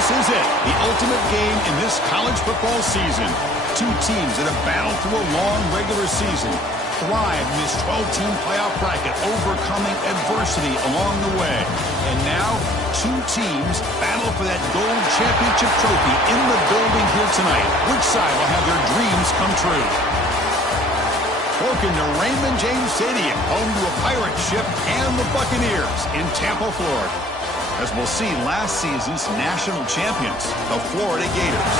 This is it, the ultimate game in this college football season. Two teams that have battled through a long regular season, thrived in this 12-team playoff bracket, overcoming adversity along the way. And now, two teams battle for that gold championship trophy in the building here tonight. Which side will have their dreams come true? Welcome to Raymond James Stadium, home to a pirate ship and the Buccaneers in Tampa, Florida. As we'll see last season's national champions, the Florida Gators,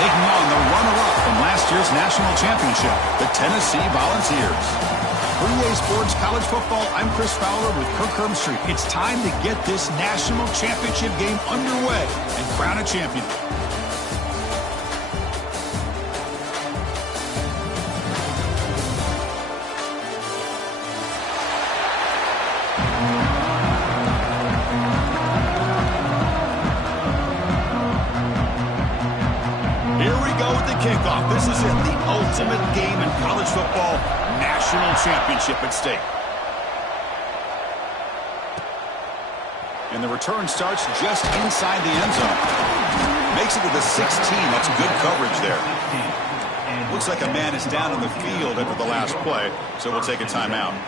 taking on the runner-up from last year's national championship, the Tennessee Volunteers. For EA Sports College Football, I'm Chris Fowler with Kirk Herbstreit. It's time to get this national championship game underway and crown a champion. Kickoff. This is it, the ultimate game in college football, national championship at stake. And the return starts just inside the end zone. Makes it to the 16. That's good coverage there. Looks like a man is down on the field after the last play, so we'll take a timeout.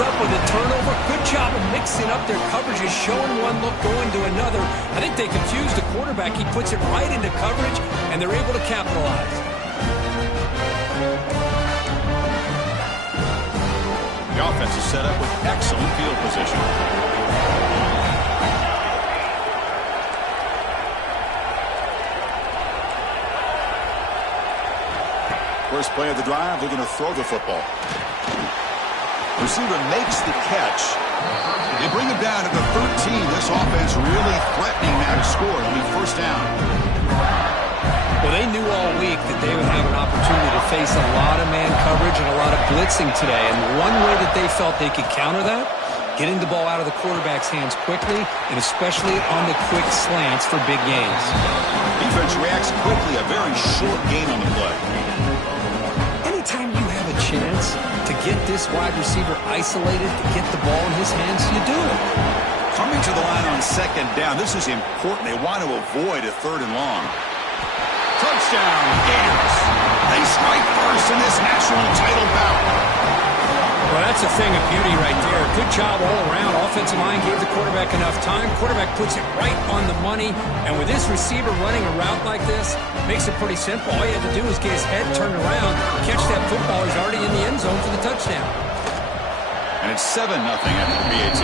Up with a turnover. Good job of mixing up their coverages, showing one look, going to another. I think they confused the quarterback. He puts it right into coverage, and they're able to capitalize. The offense is set up with excellent field position. First play of the drive, they're going to throw the football. Receiver makes the catch. They bring him down at the 13. This offense really threatening now to score. It'll be first down. Well, they knew all week that they would have an opportunity to face a lot of man coverage and a lot of blitzing today. And one way that they felt they could counter that, getting the ball out of the quarterback's hands quickly, and especially on the quick slants for big gains. Defense reacts quickly. A very short gain on the play. Anytime you have a chance to get this wide receiver isolated, to get the ball in his hands, you do it. Coming to the line on second down, this is important. They want to avoid a third and long. Touchdown, Gators. They strike first in this national title bout. Well, that's a thing of beauty right there. Good job all around. Offensive line gave the quarterback enough time. Quarterback puts it right on the money. And with this receiver running a route like this, makes it pretty simple. All you have to do is get his head turned around, catch that football. He's already in the end zone for the touchdown. And it's 7-0 after the PAT.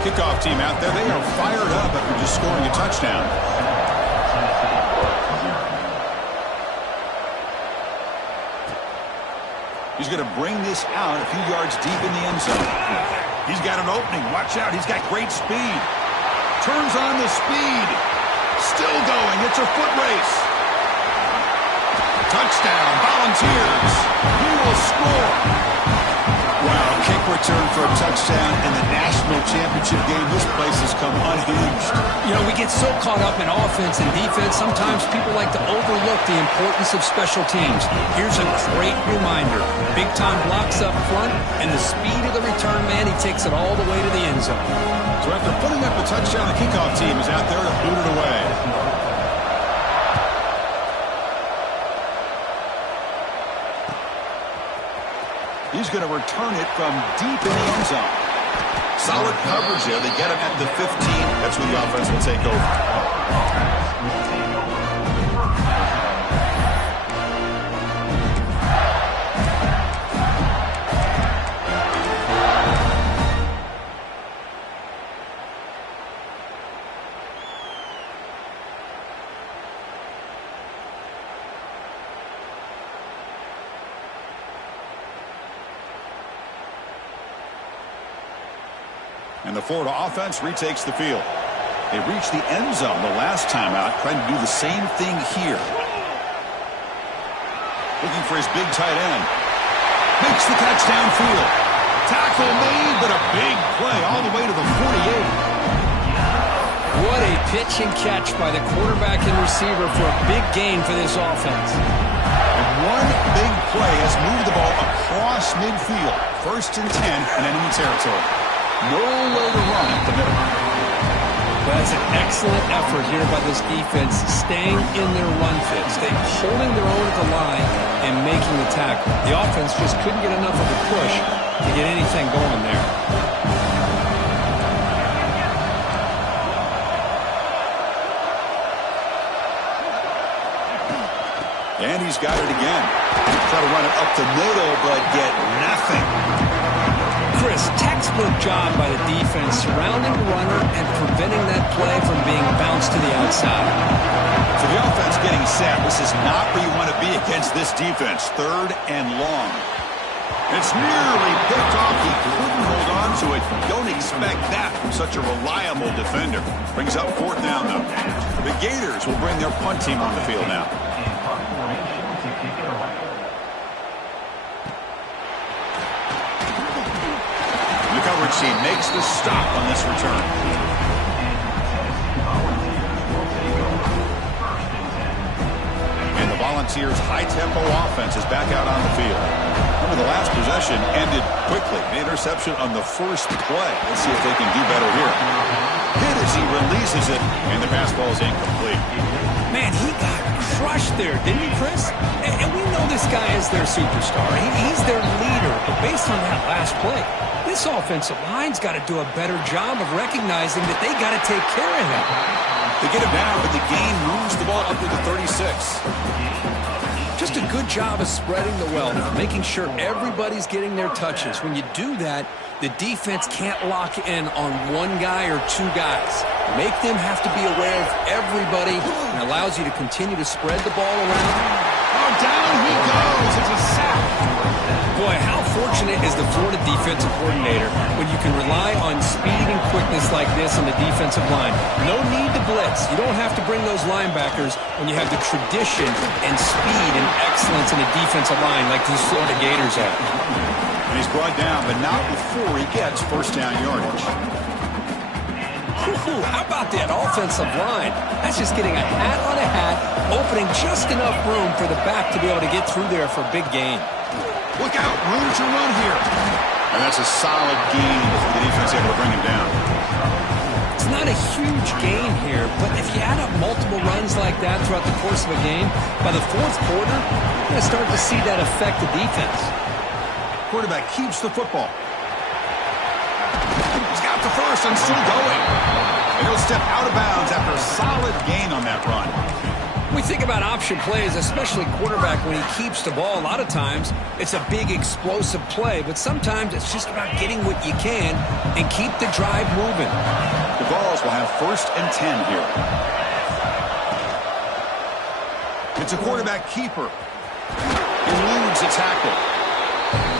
Kickoff team out there, they are fired up after just scoring a touchdown. He's going to bring this out a few yards deep in the end zone. He's got an opening. Watch out. He's got great speed. Turns on the speed. Still going. It's a foot race. Touchdown. Volunteers. He will score. Wow. Kick return for a touchdown in the national championship game. This place has come unhinged. You know, we get so caught up in offense and defense, sometimes people like to overlook the importance of special teams. Here's a great reminder. Big-time blocks up front, and the speed of the return man, he takes it all the way to the end zone. So after putting up a touchdown, the kickoff team is out there to boot it away. He's going to return it from deep in the end zone. Solid coverage there. They get him at the 15. That's when the offense will take over. And the Florida offense retakes the field. They reached the end zone the last time out, trying to do the same thing here. Looking for his big tight end. Makes the catch downfield. Tackle made, but a big play all the way to the 48. What a pitch and catch by the quarterback and receiver for a big gain for this offense. And one big play has moved the ball across midfield. 1st and 10 in enemy territory. Nowhere to run at the middle. That's an excellent effort here by this defense, staying in their run fit, holding their own at the line and making the tackle. The offense just couldn't get enough of a push to get anything going there. And he's got it again. Try to run it up the middle, but get nothing. Chris, textbook job by the defense surrounding the runner and preventing that play from being bounced to the outside. For the offense getting set, this is not where you want to be against this defense. 3rd and long. It's nearly picked off. He couldn't hold on to it. Don't expect that from such a reliable defender. Brings up 4th down, though. The Gators will bring their punt team on the field now. The coverage team makes the stop on this return. And the Volunteers' high-tempo offense is back out on the field. Remember, the last possession ended quickly. The interception on the first play. Let's see if they can do better here. Hit as he releases it, and the pass ball is incomplete. Man, he got crushed there, didn't he, Chris? And we know this guy is their superstar. He's their leader. But based on that last play, this offensive line's got to do a better job of recognizing that they got to take care of him. They get him down, but the gain moves the ball up to the 36. Just a good job of spreading the wealth, making sure everybody's getting their touches. When you do that, the defense can't lock in on one guy or two guys. Make them have to be aware of everybody, and allows you to continue to spread the ball around. Oh, down he goes. It's a sack. Boy, how fortunate is the Florida defensive coordinator when you can rely on speed and quickness like this on the defensive line. No need to blitz. You don't have to bring those linebackers when you have the tradition and speed and excellence in the defensive line like these Florida Gators have. And he's brought down, but not before he gets 1st down yardage. How about that offensive line? That's just getting a hat on a hat, opening just enough room for the back to be able to get through there for a big gain. Look out, room to run here. And that's a solid gain before the defense able to bring him down. It's not a huge gain here, but if you add up multiple runs like that throughout the course of a game, by the 4th quarter, you're going to start to see that affect the defense. Quarterback keeps the football. He's got the first and still going. And he'll step out of bounds after a solid gain on that run. We think about option plays, especially quarterback when he keeps the ball. A lot of times, it's a big explosive play, but sometimes it's just about getting what you can and keep the drive moving. The Vols will have 1st and 10 here. It's a quarterback keeper. Eludes a tackle.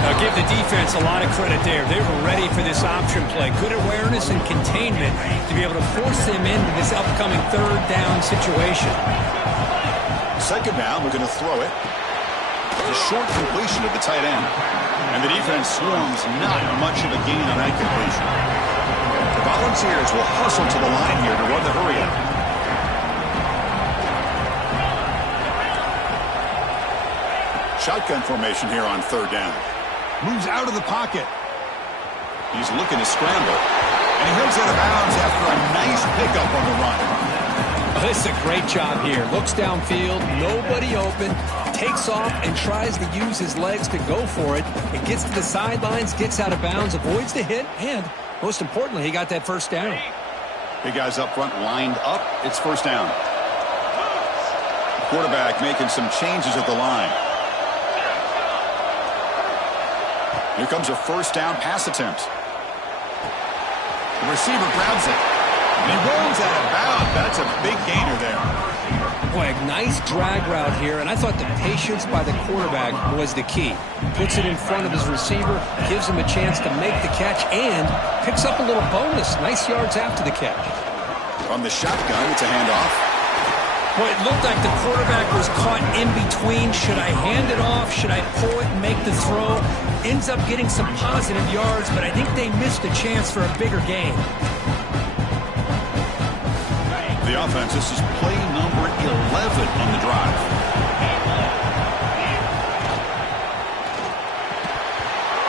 Now give the defense a lot of credit there. They were ready for this option play. Good awareness and containment to be able to force them into this upcoming 3rd down situation. 2nd down, we're going to throw it. It's a short completion of the tight end. And the defense swarms not much of a gain on that completion. The Volunteers will hustle to the line here to run the hurry up. Shotgun formation here on 3rd down. Moves out of the pocket. He's looking to scramble. And he goes out of bounds after a nice pickup on the run. Oh, this is a great job here. Looks downfield, nobody open, takes off and tries to use his legs to go for it. It gets to the sidelines, gets out of bounds, avoids the hit, and most importantly, he got that 1st down. Big guys up front lined up. It's 1st down. Quarterback making some changes at the line. Here comes a 1st down pass attempt. The receiver grabs it. And he rolls out of bounds. That's a big gainer there. Boy, a nice drag route here, and I thought the patience by the quarterback was the key. Puts it in front of his receiver, gives him a chance to make the catch, and picks up a little bonus. Nice yards after the catch. From the shotgun, it's a handoff. Well, it looked like the quarterback was caught in between. Should I hand it off? Should I pull it and make the throw? Ends up getting some positive yards, but I think they missed a chance for a bigger gain. The offense, this is play number 11 on the drive.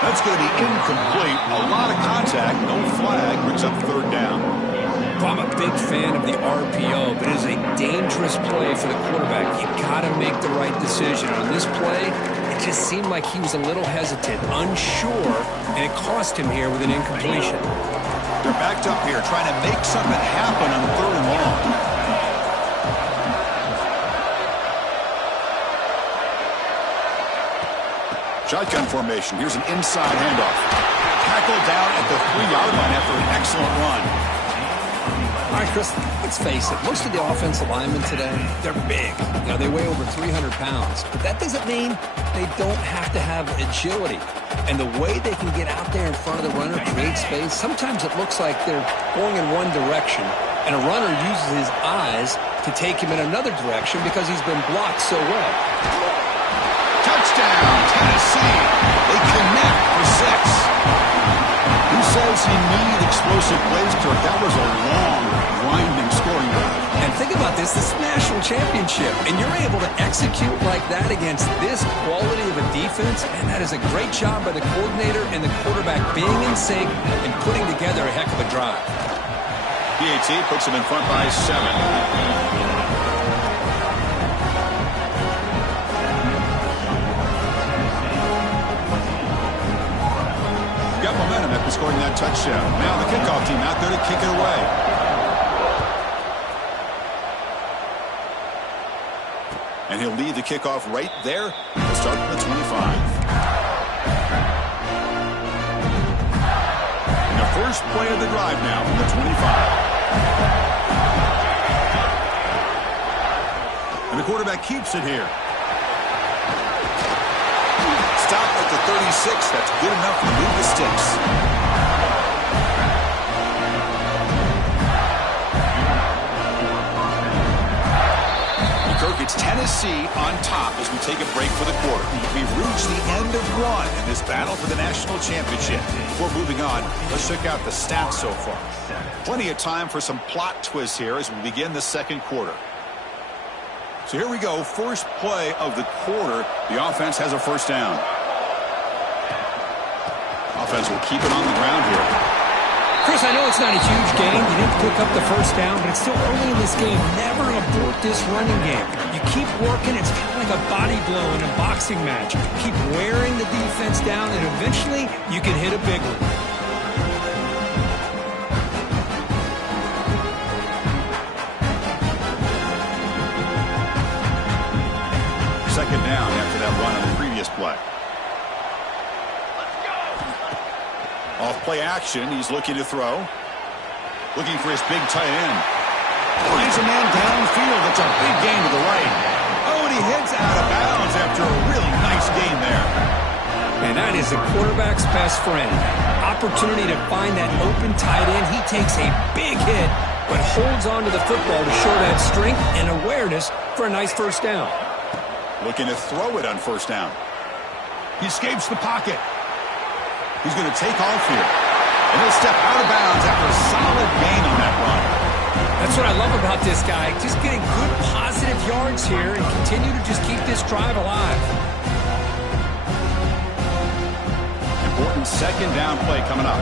That's going to be incomplete. A lot of contact, no flag, brings up third down. Well, I'm a big fan of the RPO, but it is a dangerous play for the quarterback. You got to make the right decision. On this play, it just seemed like he was a little hesitant, unsure, and it cost him here with an incompletion. They're backed up here trying to make something happen on third and long. Shotgun formation. Here's an inside handoff. Tackled down at the 3-yard line after an excellent run. All right, Chris, let's face it. Most of the offensive linemen today, they're big. You know, they weigh over 300 pounds. But that doesn't mean they don't have to have agility. And the way they can get out there in front of the runner, create space, sometimes it looks like they're going in one direction, and a runner uses his eyes to take him in another direction because he's been blocked so well. Touchdown, Tennessee. They connect for 6. Who says he needed explosive plays, Kirk? That was a long, grinding scoring drive. And think about this. This is a national championship, and you're able to execute like that against this quality of a defense, and that is a great job by the coordinator and the quarterback being in sync and putting together a heck of a drive. PAT puts them in front by 7. Got momentum after scoring that touchdown. Now the kickoff team out there to kick it away. And he'll lead the kickoff right there. He'll start from the 25. And the first play of the drive now from the 25. And the quarterback keeps it here. Stop at the 36. That's good enough to move the sticks. Kirk, it's Tennessee on top as we take a break for the quarter. We've reached the end of one in this battle for the national championship. Before moving on, let's check out the stats so far. Plenty of time for some plot twists here as we begin the second quarter. So here we go. First play of the quarter. The offense has a first down. Offense will keep it on the ground here. Chris, I know it's not a huge gain. You didn't pick up the first down, but it's still early in this game. Never abort this running game. You keep working. It's kind of like a body blow in a boxing match. Keep wearing the defense down, and eventually you can hit a big one. Second down after that run on the previous play. Off play action, he's looking to throw. Looking for his big tight end. Finds a man downfield. It's a big gain to the right. Oh, and he heads out of bounds after a really nice gain there. And that is the quarterback's best friend. Opportunity to find that open tight end. He takes a big hit, but holds on to the football to show that strength and awareness for a nice first down. Looking to throw it on first down. He escapes the pocket. He's going to take off here. And he'll step out of bounds after a solid gain on that run. That's what I love about this guy. Just getting good positive yards here and continue to just keep this drive alive. Important second down play coming up.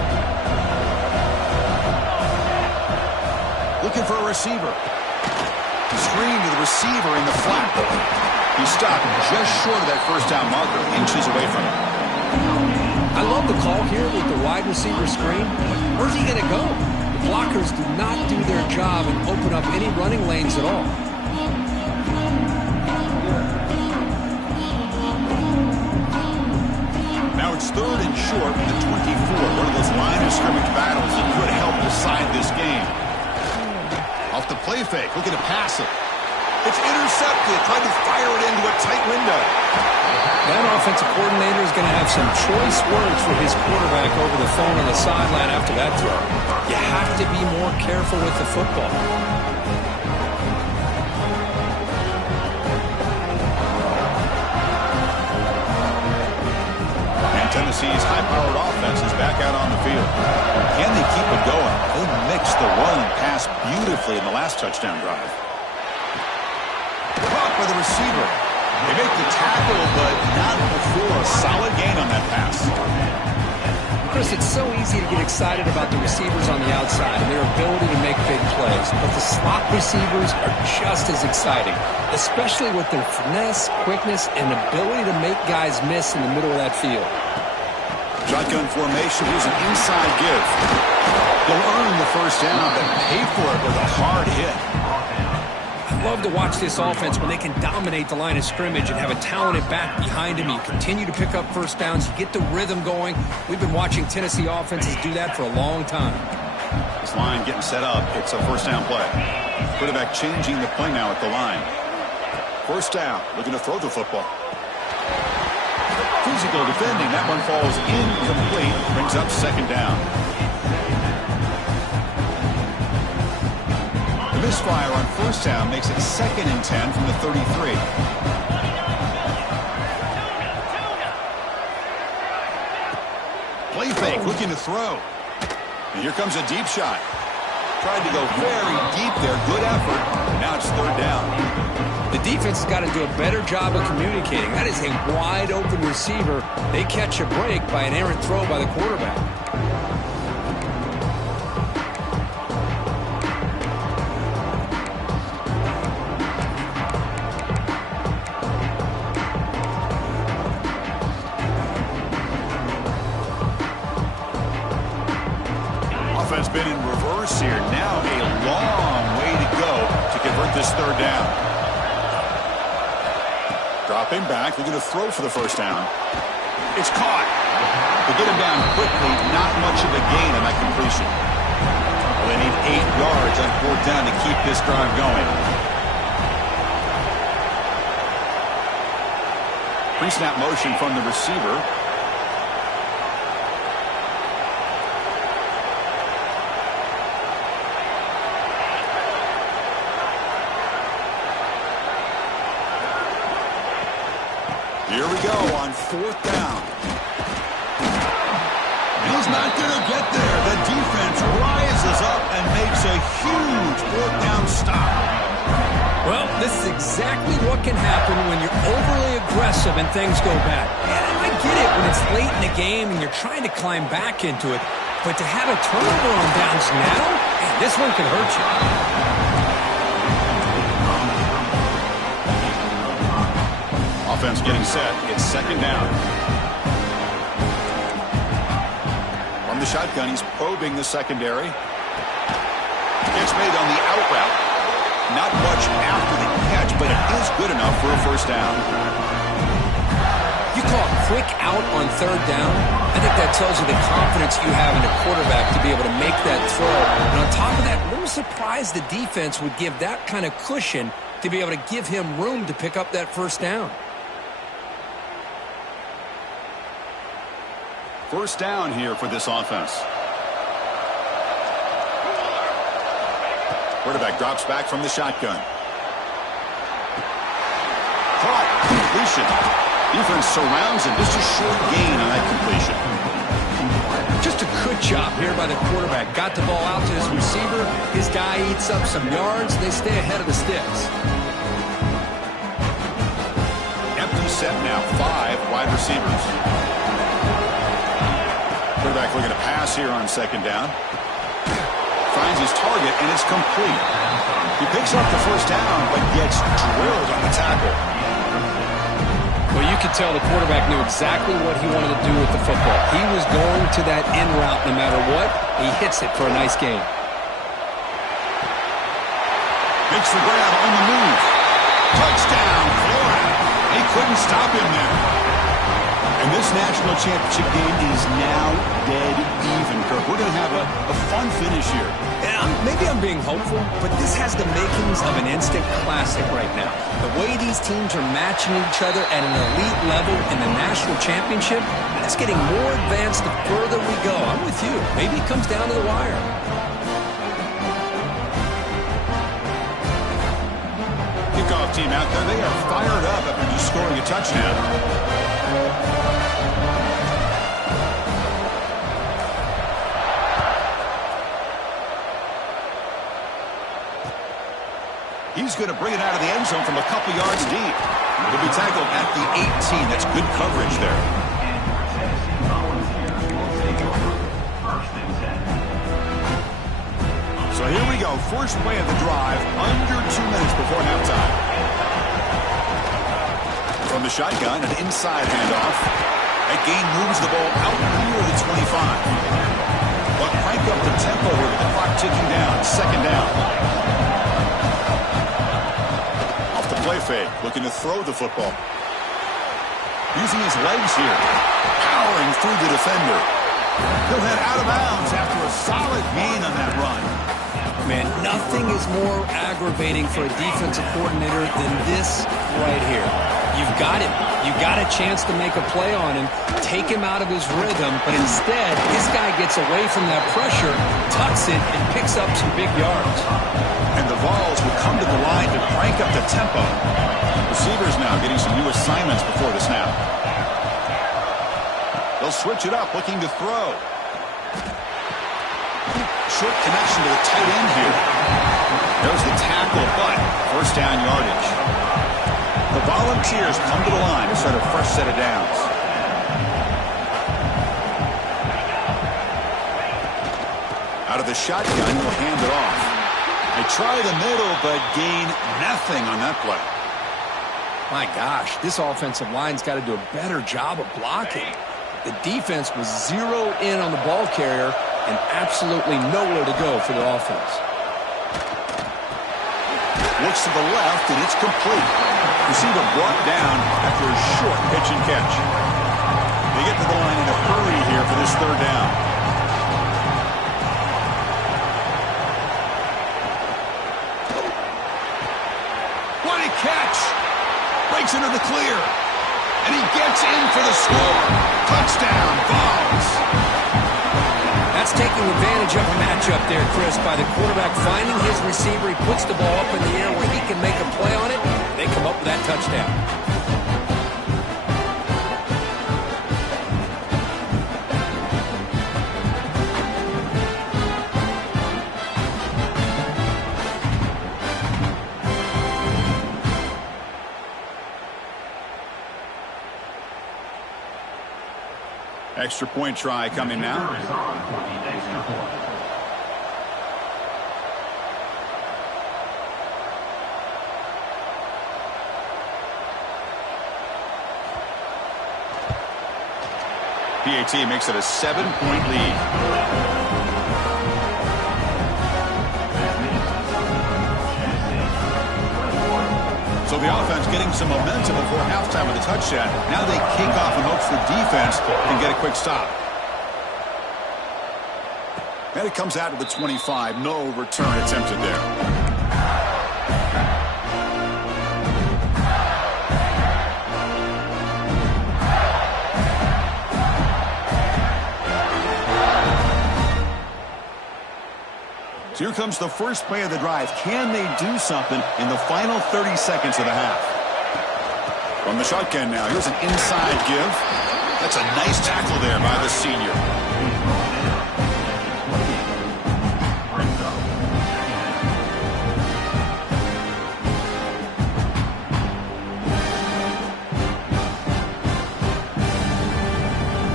Looking for a receiver. Screen to the receiver in the flat. He stopped just short of that first down marker, inches away from it. I love the call here with the wide receiver screen. Where's he going to go? The blockers do not do their job and open up any running lanes at all. Now it's third and short from the 24. One of those line of scrimmage battles that could help decide this game. Off the play fake, looking to pass it. It's intercepted. Tried to fire it into a tight window. That offensive coordinator is going to have some choice words for his quarterback over the phone on the sideline after that throw. You have to be more careful with the football. And Tennessee's high-powered offense is back out on the field. Can they keep it going? They mixed the run and pass beautifully in the last touchdown drive. Caught by the receiver. They make the tackle, but not before a solid gain on that pass. Chris, it's so easy to get excited about the receivers on the outside and their ability to make big plays, but the slot receivers are just as exciting, especially with their finesse, quickness, and ability to make guys miss in the middle of that field. Shotgun formation. Here's an inside give. They'll earn the first down, but pay for it with a hard hit. I love to watch this offense when they can dominate the line of scrimmage and have a talented back behind him. You continue to pick up first downs. You get the rhythm going. We've been watching Tennessee offenses do that for a long time. This line getting set up. It's a first down play. Quarterback changing the play now at the line. First down. Looking to throw the football. Physical defending. That one falls incomplete. Brings up second down. The misfire on first down makes it 2nd and 10 from the 33. Play fake, looking to throw. And here comes a deep shot. Tried to go very deep there. Good effort. Now it's third down. The defense has got to do a better job of communicating. That is a wide open receiver. They catch a break by an errant throw by the quarterback. Offense been in reverse here. Now a long way to go to convert this third down. Dropping back, looking to throw for the first down. It's caught. They get him down quickly. Not much of a gain on that completion. Well, they need 8 yards on 4th down to keep this drive going. Pre-snap motion from the receiver. Here we go on 4th down. And he's not going to get there. The defense rises up and makes a huge 4th down stop. Well, this is exactly what can happen when you're overly aggressive and things go bad. And I get it when it's late in the game and you're trying to climb back into it. But to have a turnover on downs now, man, this one can hurt you. Offense getting set. It's 2nd down. From the shotgun, he's probing the secondary. Gets made on the out route. Not much after the catch, but it is good enough for a first down. You call a quick out on 3rd down. I think that tells you the confidence you have in a quarterback to be able to make that throw. And on top of that, I'm surprised the defense would give that kind of cushion to be able to give him room to pick up that first down. First down here for this offense. Quarterback drops back from the shotgun. Caught. Completion. Defense surrounds him. Just a short gain on that completion. Just a good job here by the quarterback. Got the ball out to his receiver. His guy eats up some yards. They stay ahead of the sticks. Empty set now. 5 wide receivers. Quarterback looking to pass here on 2nd down. Finds his target, and it's complete. He picks up the first down, but gets drilled on the tackle. Well, you could tell the quarterback knew exactly what he wanted to do with the football. He was going to that in route no matter what. He hits it for a nice gain. Makes the grab on the move. Touchdown, Florida. They couldn't stop him there. And this national championship game is now dead even, Kirk. We're going to have a fun finish here. Yeah, maybe I'm being hopeful, but this has the makings of an instant classic right now. The way these teams are matching each other at an elite level in the national championship, it's getting more advanced the further we go. I'm with you. Maybe it comes down to the wire. Kickoff team out there, they are fired up after just scoring a touchdown. He's going to bring it out of the end zone from a couple yards deep. He'll be tackled at the 18. That's good coverage there. So here we go. First play of the drive, under 2 minutes before halftime. From the shotgun, an inside handoff. That gain moves the ball out near the 25. But crank up the tempo here with the clock ticking down. Second down. Play fake, looking to throw the football. Using his legs here. Powering through the defender. He'll head out of bounds after a solid gain on that run. Man, nothing is more aggravating for a defensive coordinator than this right here. You've got him. You've got a chance to make a play on him, take him out of his rhythm, but instead, this guy gets away from that pressure, tucks it, and picks up some big yards. And the Vols will come to the line to crank up the tempo. Receivers now getting some new assignments before the snap. They'll switch it up, looking to throw. Short connection to the tight end here. There's the tackle, but first down yardage. The Volunteers come to the line to start a fresh set of downs. Out of the shotgun, he'll hand it off. They try the middle, but gain nothing on that play. My gosh, this offensive line's got to do a better job of blocking. The defense was zeroed in on the ball carrier and absolutely nowhere to go for the offense. Looks to the left, and it's complete. Receiver brought down after a short pitch and catch. They get to the line in a hurry here for this third down. What a catch! Breaks into the clear. And he gets in for the score. Touchdown, Vols. That's taking advantage of a matchup there, Chris, by the quarterback finding his receiver. He puts the ball up in the air where he can make a play on it. They come up with that touchdown. Extra point try coming now. PAT makes it a 7-point lead. So the offense getting some momentum before halftime with a touchdown. Now they kick off in hopes the defense can get a quick stop. And it comes out to the 25. No return attempted there. So here comes the first play of the drive. Can they do something in the final 30 seconds of the half? From the shotgun now, here's an inside give. That's a nice tackle there by the senior.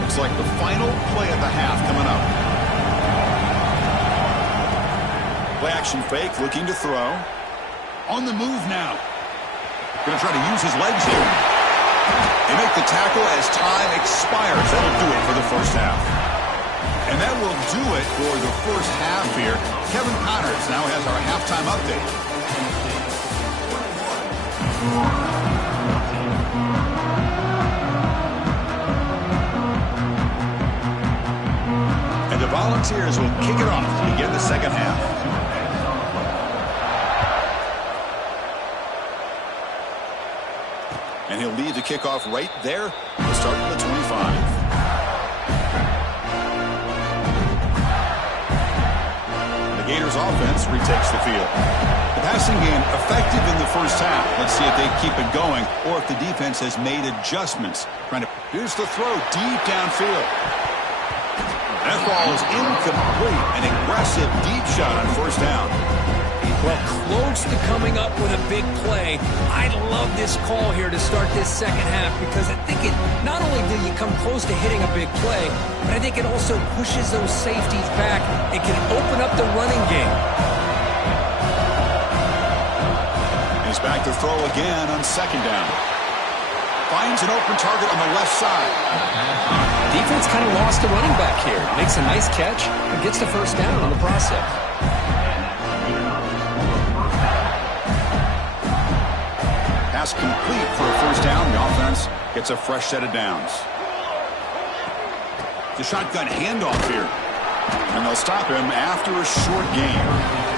Looks like the final play of the half coming up. Play action fake, looking to throw. On the move now. Going to try to use his legs here. They make the tackle as time expires. That'll do it for the first half. And that will do it for the first half here. Kevin Connors now has our halftime update. Volunteers will kick it off to begin the second half. And he'll lead the kickoff right there. We'll start at the 25. The Gators offense retakes the field. The passing game effective in the first half. Let's see if they keep it going or if the defense has made adjustments. Here's the throw deep downfield. That ball is incomplete. An aggressive deep shot on first down. Well, close to coming up with a big play. I love this call here to start this second half because I think it not only do you come close to hitting a big play, but I think it also pushes those safeties back. It can open up the running game. He's back to throw again on second down. Finds an open target on the left side. Defense kind of lost the running back here. Makes a nice catch and gets the first down in the process. Pass complete for a first down. The offense gets a fresh set of downs. The shotgun handoff here. And they'll stop him after a short gain.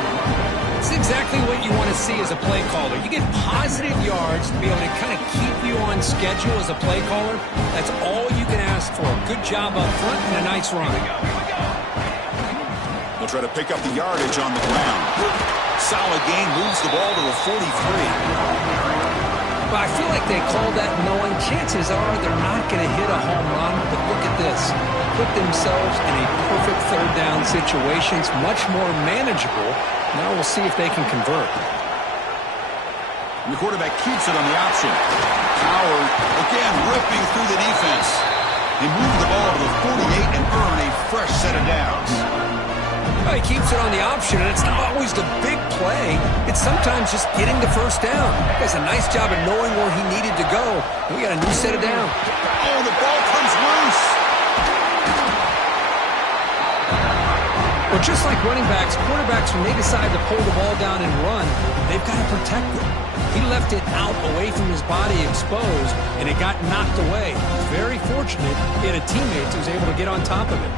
It's exactly what you want to see as a play caller. You get positive yards to be able to kind of keep you on schedule as a play caller. That's all you can ask for. Good job up front and a nice run. They'll try to pick up the yardage on the ground. Solid gain, moves the ball to the 43. But I feel like they called that knowing chances are they're not going to hit a home run. But look at this. Put themselves in a perfect third down situation. It's much more manageable. Now we'll see if they can convert. And the quarterback keeps it on the option. Howard, again, ripping through the defense. They move the ball to the 48 and earn a fresh set of downs. Well, he keeps it on the option, and it's not always the big play. It's sometimes just getting the first down. He does a nice job of knowing where he needed to go. We got a new set of downs. Oh, the ball comes loose. Well, just like running backs, quarterbacks, when they decide to pull the ball down and run, they've got to protect it. He left it out away from his body exposed, and it got knocked away. He's very fortunate he had a teammate who was able to get on top of it.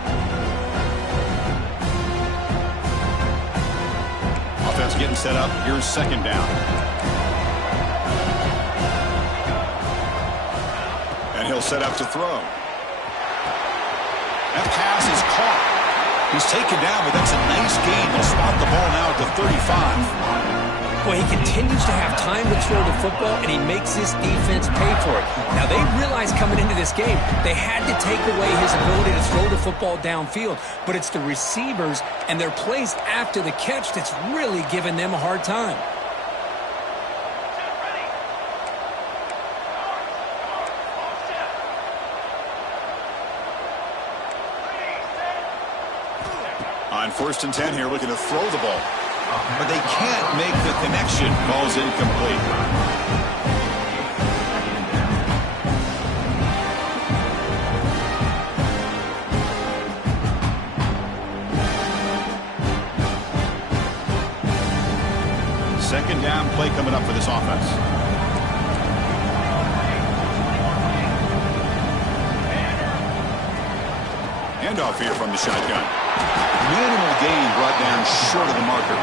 Offense getting set up. Here's second down. And he'll set up to throw. That pass is caught. He's taken down, but that's a nice gain. They'll spot the ball now at the 35. Well, he continues to have time to throw the football, and he makes this defense pay for it. Now, they realized coming into this game, they had to take away his ability to throw the football downfield. But it's the receivers and their plays after the catch that's really giving them a hard time. On 1st and 10 here, looking to throw the ball. But they can't make the connection. Ball's incomplete. Second down play coming up for this offense. Handoff here from the shotgun. Minimal gain brought down short of the marker.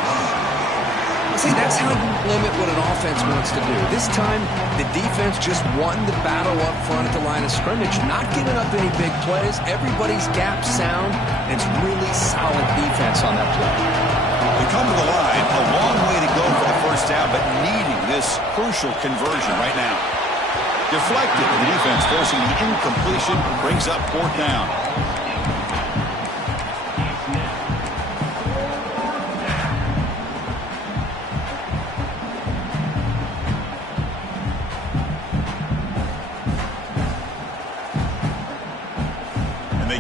See, that's how you limit what an offense wants to do. This time, the defense just won the battle up front at the line of scrimmage, not giving up any big plays. Everybody's gap sound, and it's really solid defense on that play. They come to the line, a long way to go for the first down, but needing this crucial conversion right now. Deflected, the defense forcing the incompletion, brings up 4th down.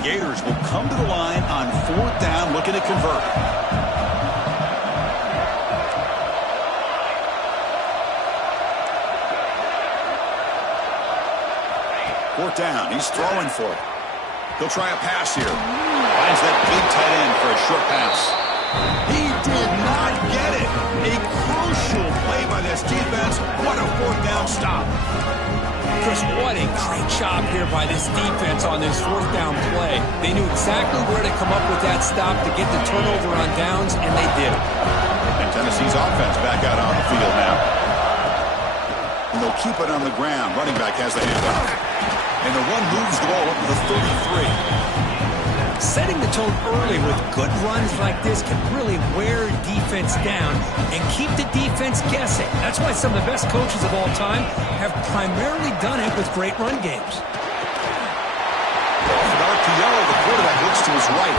Gators will come to the line on 4th down, looking to convert. 4th down, he's throwing for it. He'll try a pass here. Finds that big tight end for a short pass. He did not get it. A crucial play by this defense. What a 4th down stop. Chris, what a great job here better by this defense on this fourth down play. They knew exactly where to come up with that stop to get the turnover on downs, and they did it. And Tennessee's offense back out on the field now. And they'll keep it on the ground. Running back has the handoff. And the run moves the ball up to the 33. Setting the tone early with good runs like this can really wear defense down and keep the defense guessing. That's why some of the best coaches of all time have primarily done it with great run games. Off an RPO, the quarterback looks to his right.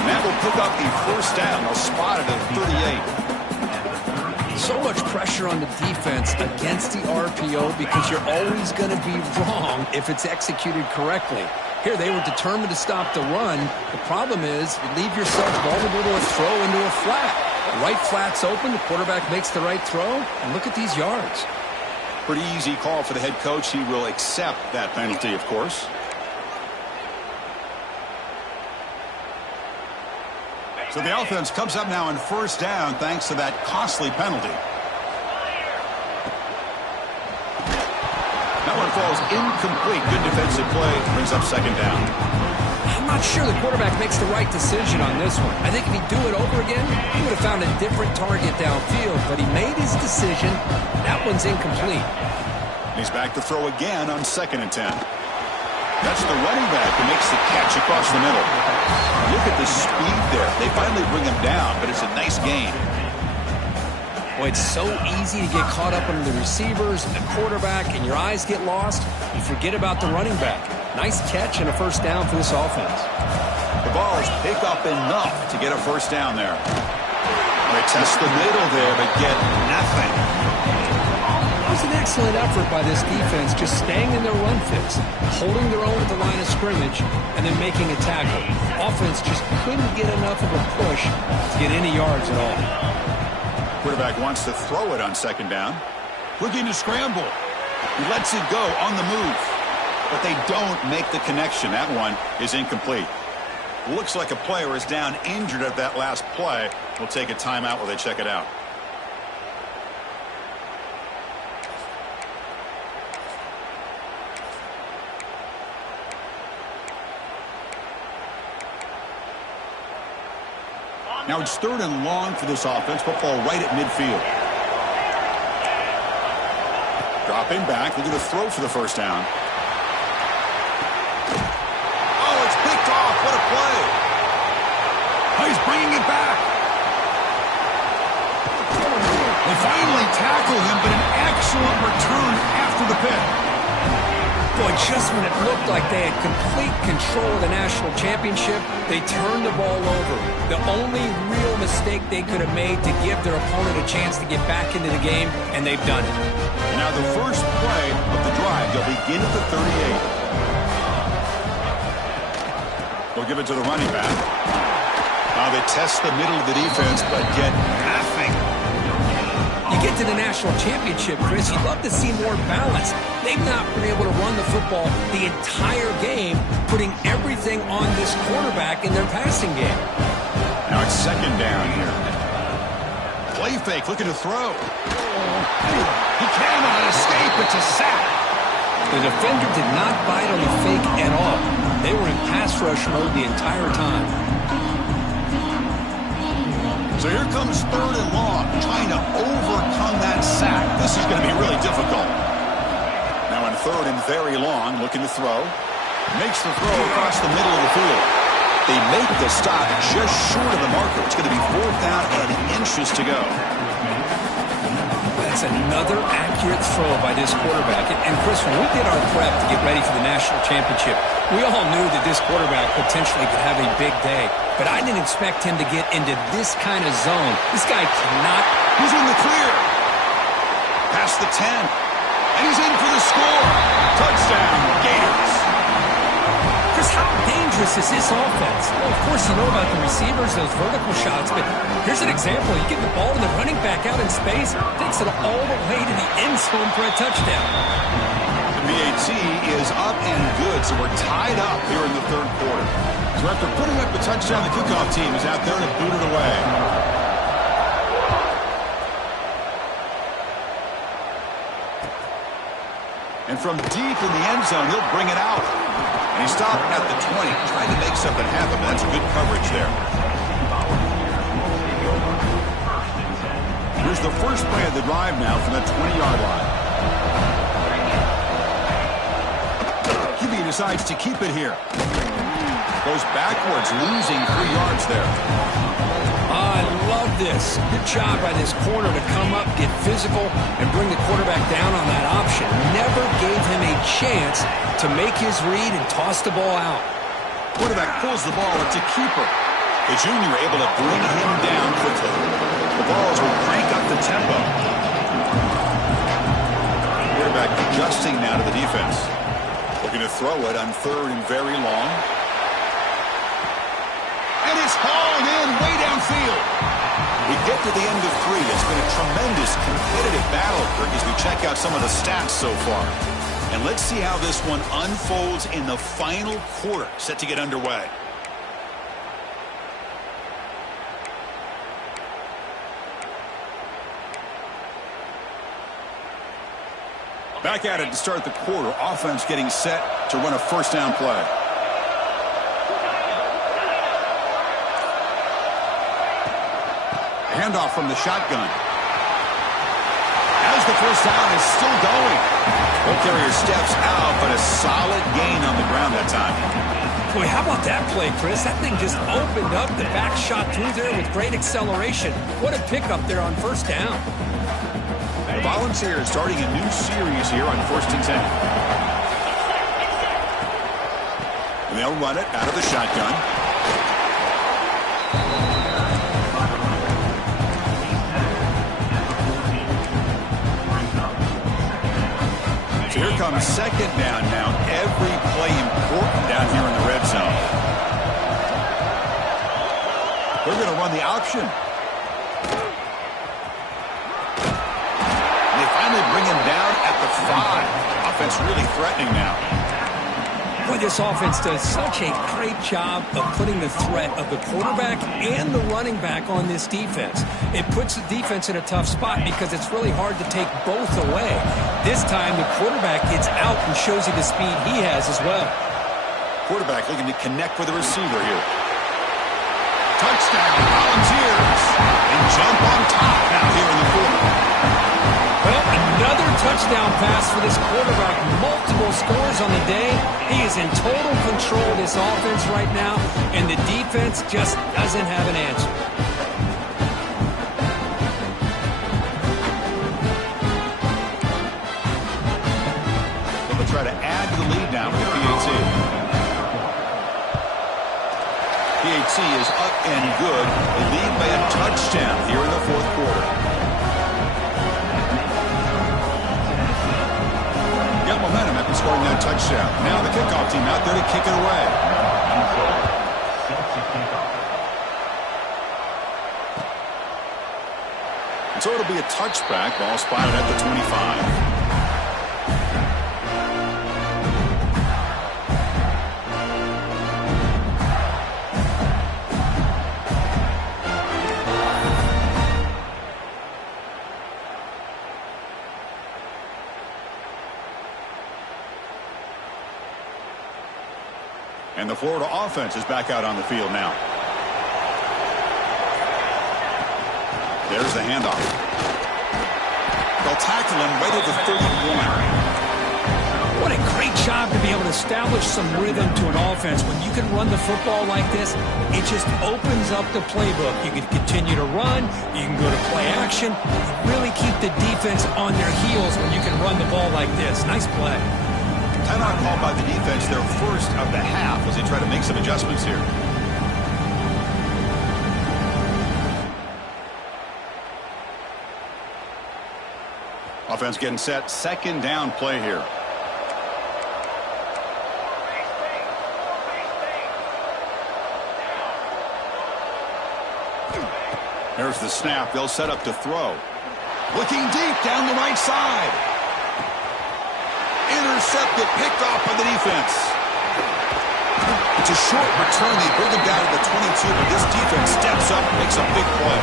And that will pick up the first down. They'll spot it at 38. So much pressure on the defense against the RPO because you're always going to be wrong if it's executed correctly. Here, they were determined to stop the run. The problem is you leave yourself vulnerable to a throw into a flat. The right flat's open, the quarterback makes the right throw, and look at these yards. Pretty easy call for the head coach. He will accept that penalty, of course. So the offense comes up now on first down thanks to that costly penalty. That one falls incomplete. Good defensive play. Brings up second down. I'm not sure the quarterback makes the right decision on this one. I think if he'd do it over again, he would have found a different target downfield. But he made his decision. That one's incomplete. He's back to throw again on 2nd and 10. That's the running back who makes the catch across the middle. Look at the speed there. They finally bring him down, but it's a nice gain. Boy, it's so easy to get caught up under the receivers and the quarterback, and your eyes get lost. You forget about the running back. Nice catch and a first down for this offense. The Vols pick up enough to get a first down there. They test the middle there, but get nothing. It was an excellent effort by this defense, just staying in their run fits, holding their own at the line of scrimmage, and then making a tackle. Offense just couldn't get enough of a push to get any yards at all. Quarterback wants to throw it on 2nd down. Looking to scramble. He lets it go on the move. But they don't make the connection. That one is incomplete. Looks like a player is down injured at that last play. We'll take a timeout while they check it out. Now it's 3rd and long for this offense. Football right at midfield. Dropping back. Looking to throw for the first down. Oh, it's picked off. What a play. Oh, he's bringing it back. They finally tackle him, but an excellent return after the pick. Boy, just when it looked like they had complete control of the national championship, they turned the ball over. The only real mistake they could have made to give their opponent a chance to get back into the game, and they've done it. And now the first play of the drive. They'll begin at the 38. They'll give it to the running back. Now they test the middle of the defense, but get nothing. You get to the national championship, Chris, you'd love to see more balance. They've not been able to run the football the entire game, putting everything on this quarterback in their passing game. Now it's 2nd down here. Play fake, looking to throw. He cannot escape. It's a sack. The defender did not bite on the fake at all. They were in pass rush mode the entire time. So here comes 3rd and long, trying to overcome that sack. This is going to be really difficult. Now in 3rd and very long, looking to throw. Makes the throw across the middle of the field. They make the stop just short of the marker. It's going to be 4th down and inches to go. That's another accurate throw by this quarterback. And Chris, when we did our prep to get ready for the national championship, we all knew that this quarterback potentially could have a big day. But I didn't expect him to get into this kind of zone. This guy cannot. He's in the clear. Past the 10. And he's in for the score. Touchdown, Gators. Chris, how dangerous is this offense? Well, of course, you know about the receivers, those vertical shots, but here's an example. You get the ball to the running back out in space, takes it all the way to the end zone for a touchdown. The BAT is up and good, so we're tied up here in the 3rd quarter. So after putting up the touchdown, the kickoff team is out there to boot it away. And from deep in the end zone, he'll bring it out. And he stopped at the 20, trying to make something happen, but that's good coverage there. Here's the first play of the drive now from the 20-yard line. QB decides to keep it here. Goes backwards, losing 3 yards there. I love this. Good job by this corner to come up, get physical, and bring the quarterback down on that option. Never gave him a chance to make his read and toss the ball out. Quarterback pulls the ball. It's a keeper. The junior able to bring him down quickly. The balls will crank up the tempo. Quarterback adjusting now to the defense. Looking to throw it on 3rd and very long. And it's hauled in way downfield. We get to the end of 3. It's been a tremendous competitive battle, Kirk, as we check out some of the stats so far. And let's see how this one unfolds in the final quarter, set to get underway. Back at it to start the quarter. Offense getting set to run a first down play. Handoff from the shotgun. As the first down is still going. Ball carrier steps out, but a solid gain on the ground that time. Boy, how about that play, Chris? That thing just opened up. The back shot through there with great acceleration. What a pickup there on first down. The Volunteers starting a new series here on 1st and 10. And they'll run it out of the shotgun. So here comes 2nd down now. Every play important down here in the red zone. They're going to run the option. And they finally bring him down at the 5. Offense really threatening now. Boy, this offense does such a great job of putting the threat of the quarterback and the running back on this defense. It puts the defense in a tough spot because it's really hard to take both away. This time, the quarterback gets out and shows you the speed he has as well. Quarterback looking to connect with the receiver here. Touchdown, Volunteers. And jump on top now here in the 4th. Well, another touchdown pass for this quarterback. Multiple scores on the day. He is in total control of this offense right now, and the defense just doesn't have an answer. They'll try to add to the lead now with the PAT. PAT is up and good. They lead by a touchdown here in the 4th quarter. Got momentum after scoring that touchdown. Now the kickoff team out there to kick it away. And so it'll be a touchback. Ball spotted at the 25. And the Florida offense is back out on the field now. There's the handoff. They'll tackle him right at the 31. What a great job to be able to establish some rhythm to an offense. When you can run the football like this, it just opens up the playbook. You can continue to run. You can go to play action. You really keep the defense on their heels when you can run the ball like this. Nice play. Timeout called by the defense, their first of the half, as they try to make some adjustments here. Offense getting set. 2nd down play here. There's the snap. They'll set up to throw. Looking deep down the right side. Intercepted, picked off by the defense. It's a short return. They bring him down to the 22, but this defense steps up and makes a big play.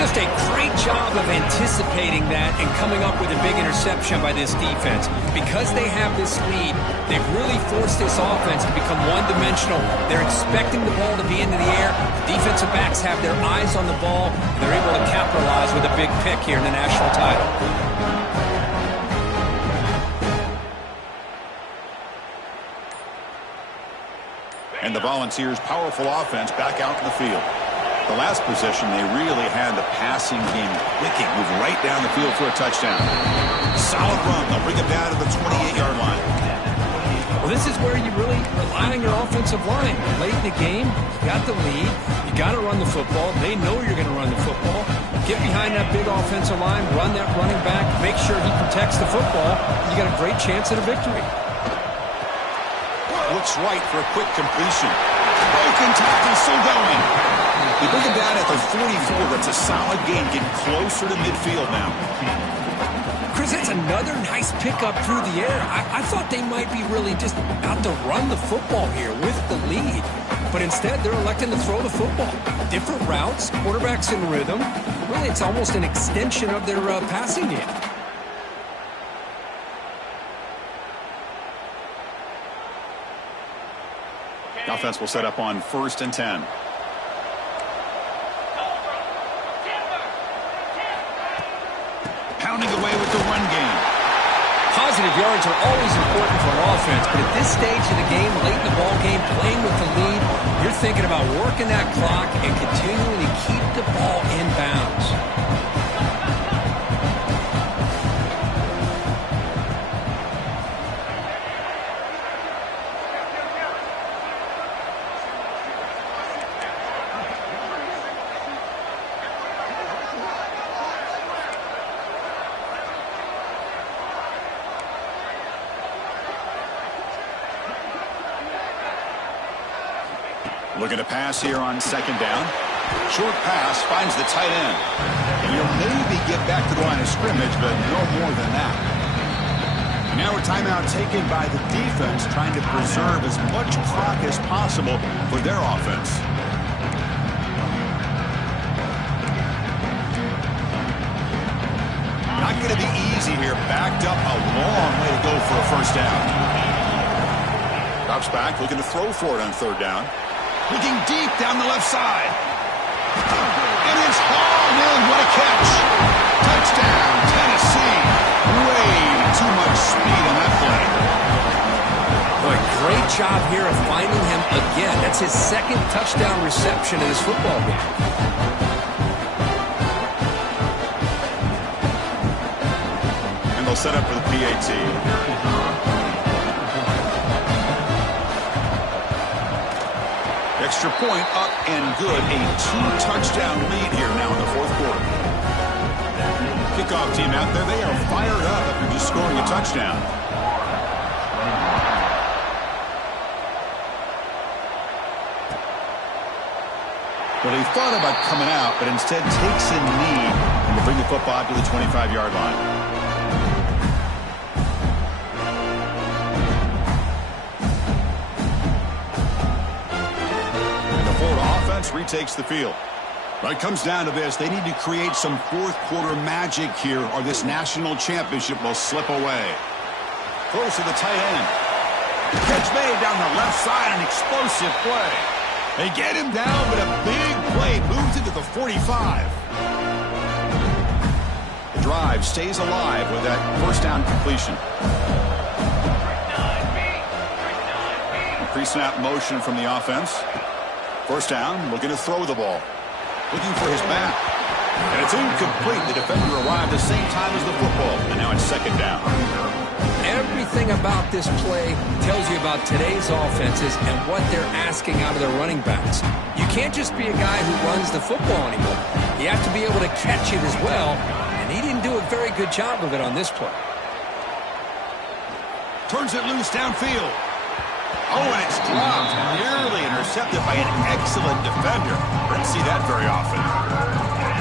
Just a great job of anticipating that and coming up with a big interception by this defense. Because they have this lead, they've really forced this offense to become one-dimensional. They're expecting the ball to be into the air. The defensive backs have their eyes on the ball, and they're able to capitalize with a big pick here in the national title. And the Volunteers' powerful offense back out in the field. The last possession, they really had the passing game clicking, move right down the field for a touchdown. Solid run. They'll bring it down to the 28-yard line. Well, this is where you really rely on your offensive line. Late in the game, you got the lead. You got to run the football. They know you're going to run the football. Get behind that big offensive line, run that running back, make sure he protects the football. You got a great chance at a victory. Looks right for a quick completion. Broken tackle, still going. They bring him down at the 44. That's a solid gain, getting closer to midfield now. Chris, that's another nice pickup through the air. I thought they might be really just about to run the football here with the lead. But instead, they're electing to throw the football. Different routes, quarterbacks in rhythm. Really, it's almost an extension of their passing game. Offense will set up on 1st and 10. Pounding away with the run game. Positive yards are always important for an offense, but at this stage of the game, late in the ball game, playing with the lead, you're thinking about working that clock and continuing to keep the ball in bounds. Looking to pass here on 2nd down. Short pass finds the tight end. And you'll maybe get back to the line of scrimmage, but no more than that. Now a timeout taken by the defense, trying to preserve as much clock as possible for their offense. Not going to be easy here. Backed up a long way to go for a 1st down. Drops back, looking to throw for it on 3rd down. Looking deep down the left side. And it's hauled in. What a catch. Touchdown, Tennessee. Way too much speed on that play. Boy, great job here of finding him again. That's his 2nd touchdown reception in this football game. And they'll set up for the PAT. Extra point up and good. A 2-touchdown lead here now in the 4th quarter. Kickoff team out there. They are fired up after just scoring a touchdown. Well, he thought about coming out, but instead takes a knee and will bring the football to the 25-yard line. Retakes the field. But it comes down to this. They need to create some 4th quarter magic here, or this national championship will slip away. Close to the tight end. Catch made down the left side, an explosive play. They get him down, but a big play moves into the 45. The drive stays alive with that 1st down completion. Pre-snap motion from the offense. 1st down, looking to throw the ball. Looking for his back. And it's incomplete. The defender arrived at the same time as the football. And now it's 2nd down. Everything about this play tells you about today's offenses and what they're asking out of their running backs. You can't just be a guy who runs the football anymore. You have to be able to catch it as well. And he didn't do a very good job of it on this play. Turns it loose downfield. Oh, and it's dropped. Nearly intercepted by an excellent defender. Didn't see that very often.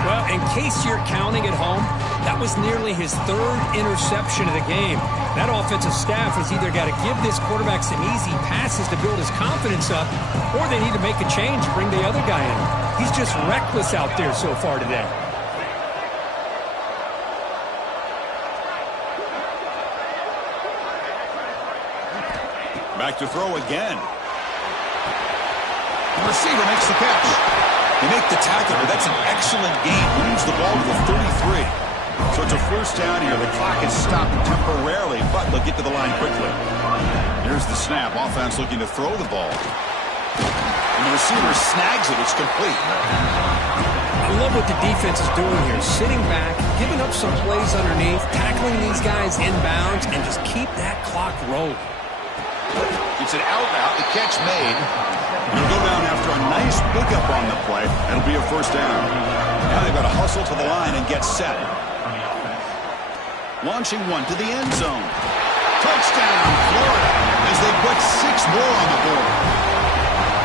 Well, in case you're counting at home, that was nearly his 3rd interception of the game. That offensive staff has either got to give this quarterback some easy passes to build his confidence up, or they need to make a change, bring the other guy in. He's just reckless out there so far today. Back to throw again. The receiver makes the catch. They make the tackle, but that's an excellent gain. Moves the ball to the 33. So it's a first down here. The clock is stopped temporarily, but they'll get to the line quickly. Here's the snap. Offense looking to throw the ball. And the receiver snags it. It's complete. I love what the defense is doing here. Sitting back, giving up some plays underneath, tackling these guys inbounds, and just keep that clock rolling. It's an out route. The catch made. He'll go down after a nice pickup on the play. It'll be a first down. Now they've got to hustle to the line and get set. Launching one to the end zone. Touchdown, Florida, as they put 6 more on the board.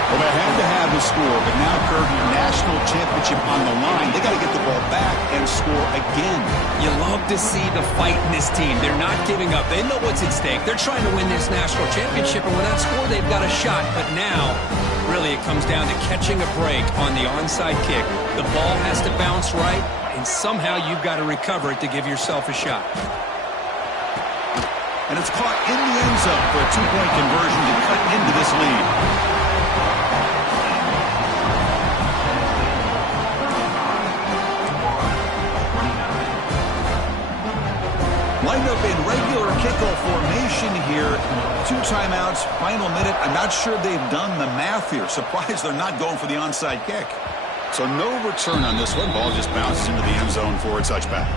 Well, they had to have the score, but now, Kurt, national championship on the line. They got to get the ball back and score again. You love to see the fight in this team. They're not giving up. They know what's at stake. They're trying to win this national championship, and when that score, they've got a shot. But now, really, it comes down to catching a break on the onside kick. The ball has to bounce right, and somehow you've got to recover it to give yourself a shot. And it's caught in the end zone for a 2-point conversion to cut into this lead. Lined up in regular kickoff formation here. 2 timeouts, final minute. I'm not sure they've done the math here. Surprised they're not going for the onside kick. So no return on this one. Ball just bounces into the end zone for a touchback.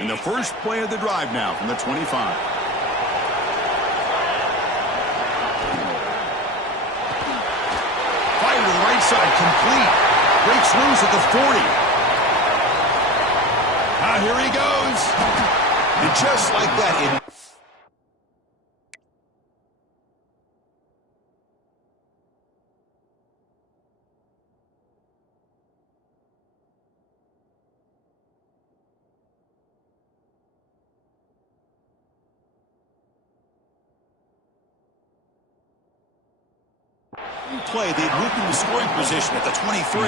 And the first play of the drive now from the 25. Fire to the right side, complete. Breaks loose at the 40. Here he goes. And just like that, play, they'd moved into scoring position at the 23.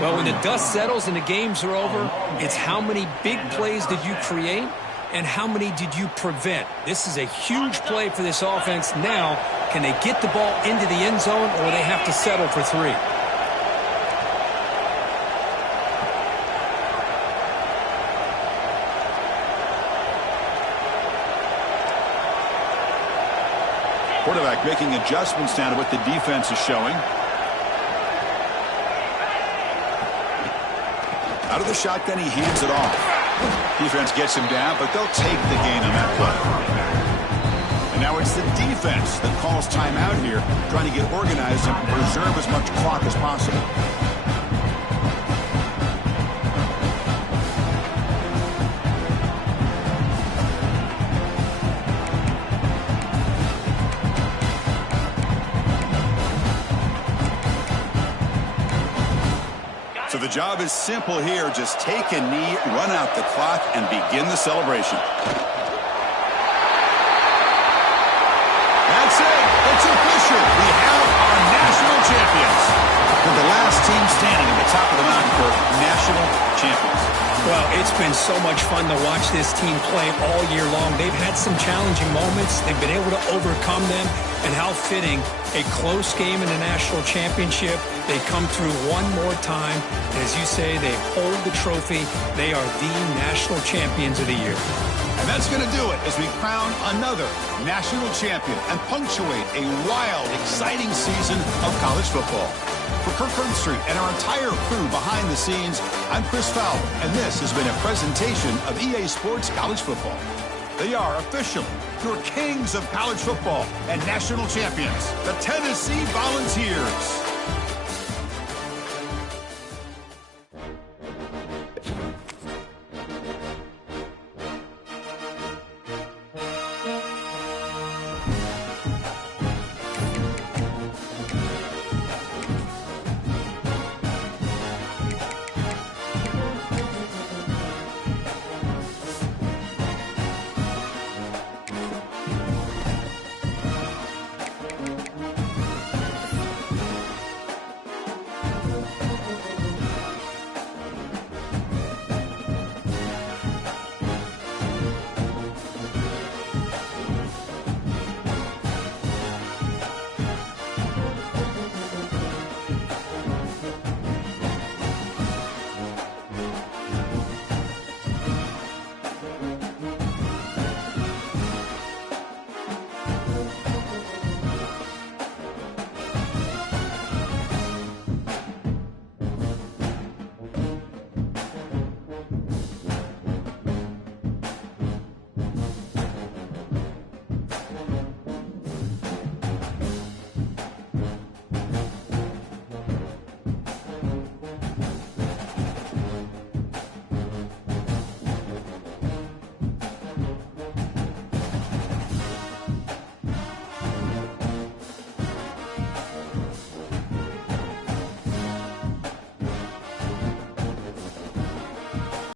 Well, when the dust settles and the games are over, it's how many big plays did you create and how many did you prevent. This is a huge play for this offense. Now, can they get the ball into the end zone or they have to settle for 3? Quarterback making adjustments now to what the defense is showing. Out of the shotgun, he hands it off. Defense gets him down, but they'll take the gain on that play. And now it's the defense that calls timeout here, trying to get organized and preserve as much clock as possible. So the job is simple here. Just take a knee, run out the clock, and begin the celebration. That's it. It's official. We have our national champions. We're the last team standing at the top of the mountain for national champions. Well, it's been so much fun to watch this team play all year long. They've had some challenging moments. They've been able to overcome them. And how fitting, a close game in the national championship. They come through one more time. And as you say, they hold the trophy. They are the national champions of the year. And that's going to do it as we crown another national champion and punctuate a wild, exciting season of college football. For Kirk Herbstreit and our entire crew behind the scenes, I'm Chris Fowler, and this has been a presentation of EA Sports College Football. They are officially your kings of college football and national champions, the Tennessee Volunteers.